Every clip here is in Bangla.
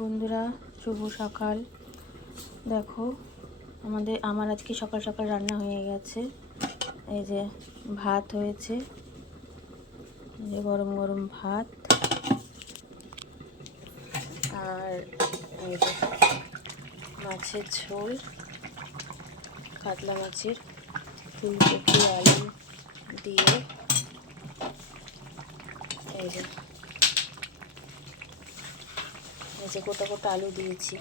বন্ধুরা, শুভ সকাল। দেখো আমার আজকে সকাল সকাল রান্না হয়ে গেছে। এই যে ভাত হয়েছে, এই যে গরম গরম ভাত, আর এই যে মাছের ঝোল, কাতলা মাছের, ফুলকপি আলু দিয়ে এই যে গোটা গোটা আলু দিয়েছি।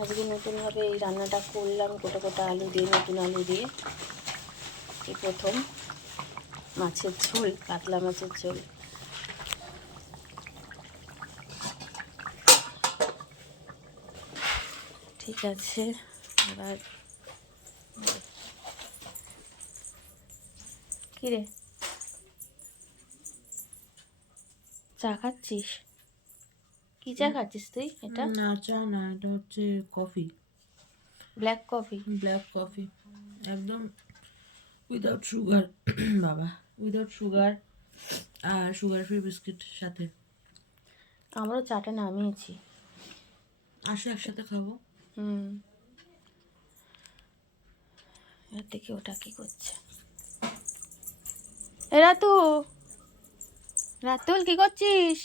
আজকে নতুনভাবে এই রান্নাটা করলাম, গোটা গোটা আলু দিয়ে, নতুন আলু দিয়ে। এই প্রথম মাছের ঝোল, কাতলা মাছের ঝোল। ঠিক আছে, এবার কিরে চা খাচ্ছিস? কি চা খাচ্ছিস তুই? এটা না, চা না, এটা হচ্ছে coffee, black coffee. Black coffee, একদম উইদাউট সুগার। বাবা, উইদাউট সুগার আর সুগার ফ্রি বিস্কিট সাথে। আমরাও চাটা নামিয়েছি। আসো একসাথে খাবো। এর থেকে ওটা কি করছে? এ রাতু, রাতুল কি করছিস?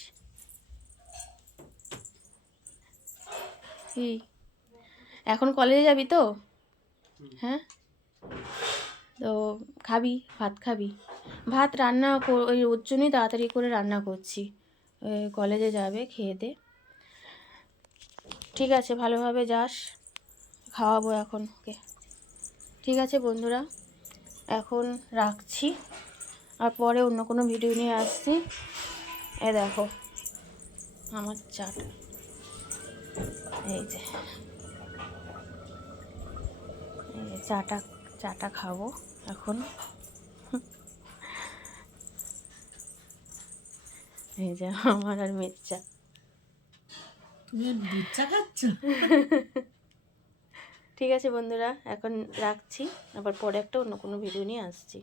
কি এখন কলেজে যাবি তো? হ্যাঁ, তো খাবি, ভাত খাবি? ভাত রান্না ওই ওর জন্যই তাড়াতাড়ি করে রান্না করছি। কলেজে যাবে, খেয়ে দে। ঠিক আছে, ভালোভাবে যাস, খাওয়াবো এখন ওকে। ঠিক আছে বন্ধুরা, এখন রাখছি, আর পরে অন্য কোনো ভিডিও নিয়ে আসছি। এ দেখো আমার চাটা, এই যে চাটা চাটা খাবো এখন। এই যে আমার আর মেয়ের চা। তুমি দুধ চা খাচ্ছ? ঠিক আছে বন্ধুরা, এখন রাখছি, আবার পরে একটা অন্য কোনো ভিডিও নিয়ে আসছি।